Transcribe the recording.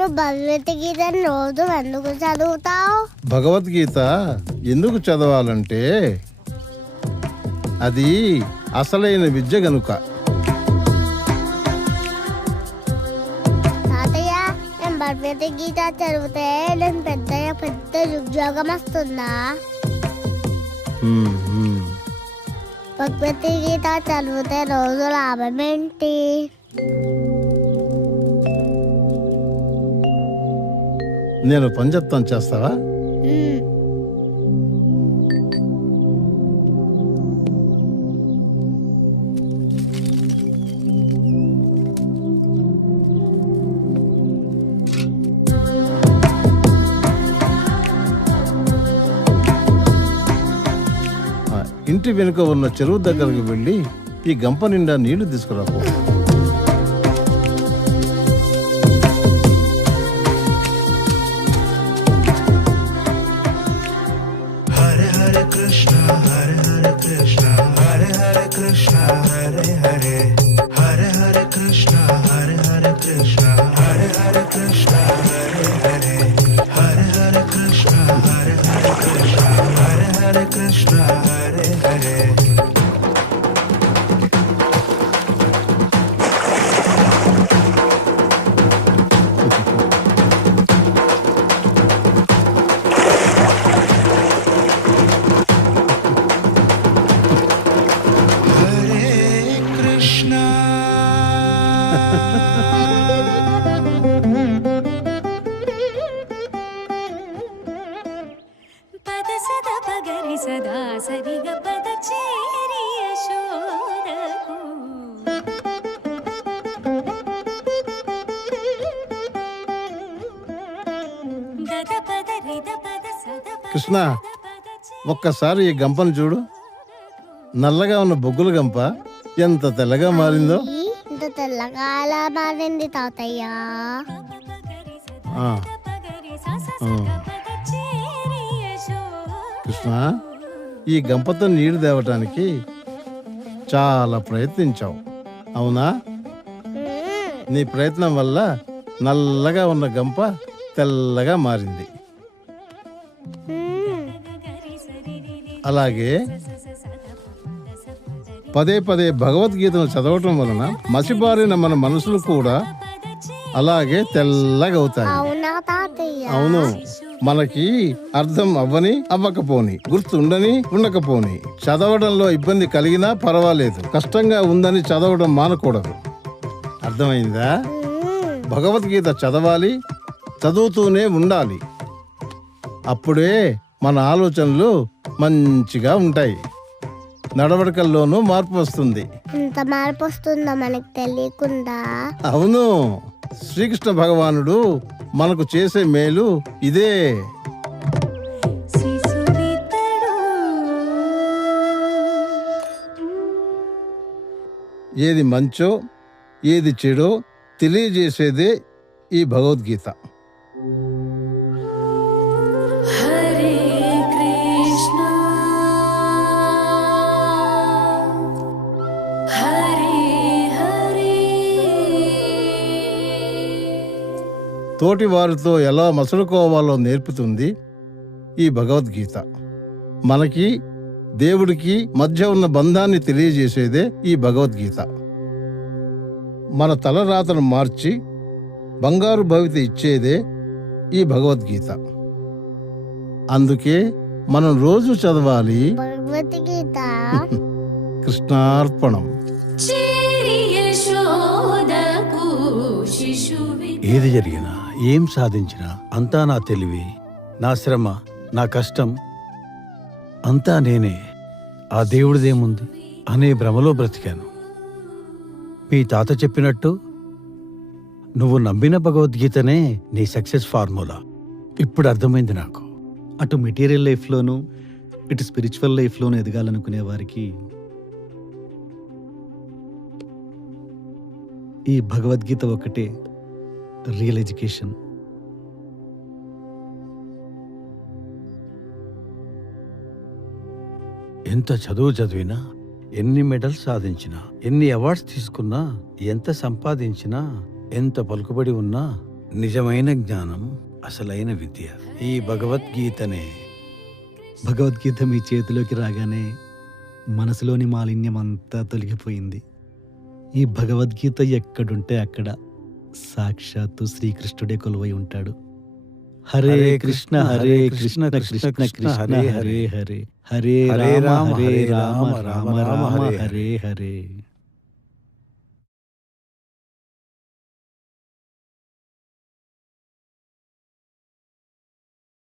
భగవద్గీత రోజు ఎందుకు చదువుతావు? భగవద్గీత ఎందుకు చదవాలంటే అది అసలైన విద్య గనుక. తాతయ్య నేను భగవద్గీత చదివితే నేను పెద్ద పెద్ద ఉద్యోగం వస్తుందా. భగవద్గీత చదివితే రోజు లాభం ఏంటి? నేను పని చెప్తాను చేస్తావా? ఇంటి వెనుక ఉన్న చెరువు దగ్గరకు వెళ్ళి ఈ గంప నిండా నీళ్ళు తీసుకురాపో. Krishna సదా సరిగ పద చేరి యశోదకు. కృష్ణ ఒక్కసారి ఈ గంపను చూడు. నల్లగా ఉన్న బొగ్గుల గంప ఎంత తెల్లగా మారిందో. ఇంత తెల్లగా ఎలా మారింది తాతయ్య. ఆ, కృష్ణ ఈ గంపతో నీళ్ళు తేవటానికి చాలా ప్రయత్నించావు. అవునా. నీ ప్రయత్నం వల్ల నల్లగా ఉన్న గంప తెల్లగా మారింది. అలాగే పద పద భగవద్గీతను చదవటం వలన మసిబారిన మన మనసులు కూడా అలాగే తెల్లగా అవుతాయి. అవునా తాతయ్య? అవును. మనకి అర్థం అవ్వని అవ్వకపోని గుర్తుండని ఉండకపోని. చదవడంలో ఇబ్బంది కలిగినా పర్వాలేదు. కష్టంగా ఉందని చదవడం మానకూడదు. అర్థమైందా. భగవద్గీత చదవాలి చదువుతూనే ఉండాలి. అప్పుడే మన ఆలోచనలు మంచిగా ఉంటాయి. నడవడికల్లోనూ మార్పు వస్తుంది. ఇంత మార్పు వస్తుందో మనకు తెలియకుండా. అవును. శ్రీకృష్ణ భగవానుడు మనకు చేసే మేలు ఇదే. ఏది మంచో ఏది చెడో తెలియజేసేదే ఈ భగవద్గీత. తోటి వారితో ఎలా మసలుకోవాలో నేర్పుతుంది ఈ భగవద్గీత. మనకి దేవుడికి మధ్య ఉన్న బంధాన్ని తెలియజేసేదే ఈ భగవద్గీత. మన తలరాతను మార్చి బంగారు భవిత ఇచ్చేదే ఈ భగవద్గీత. అందుకే మనం రోజు చదవాలి భగవద్గీత. కృష్ణార్పణం. ఏది జరిగినా ఏం సాధించినా అంతా నా తెలివి నా శ్రమ నా కష్టం అంతా నేనే. ఆ దేవుడిదేముంది అనే భ్రమలో బ్రతికాను. మీ తాత చెప్పినట్టు నువ్వు నమ్మిన భగవద్గీతనే నీ సక్సెస్ ఫార్ములా. ఇప్పుడు అర్థమైంది నాకు. అటు మెటీరియల్ లైఫ్లోనూ ఇటు స్పిరిచువల్ లైఫ్లోనూ ఎదగాలనుకునే వారికి ఈ భగవద్గీత ఒకటే. రియల్ ఎడ్యుకేషన్ ఎంత చదువు చదివినా ఎన్ని మెడల్స్ సాధించినా ఎన్ని అవార్డ్స్ తీసుకున్నా ఎంత సంపాదించినా ఎంత పలుకుబడి ఉన్నా నిజమైన జ్ఞానం అసలైన విద్య. ఈ భగవద్గీతనే భగవద్గీత మీ చేతిలోకి రాగానే మనసులోని మాలిన్యం అంతా తొలగిపోయింది. ఈ భగవద్గీత ఎక్కడుంటే అక్కడ. సాక్షాత్తు శ్రీకృష్ణుడే కొలువై ఉంటాడు. హరే కృష్ణ హరే కృష్ణ కృష్ణ కృష్ణ హరే హరే హరే. హరే. రామ హరే రామ రామ రామ హరే. హరే.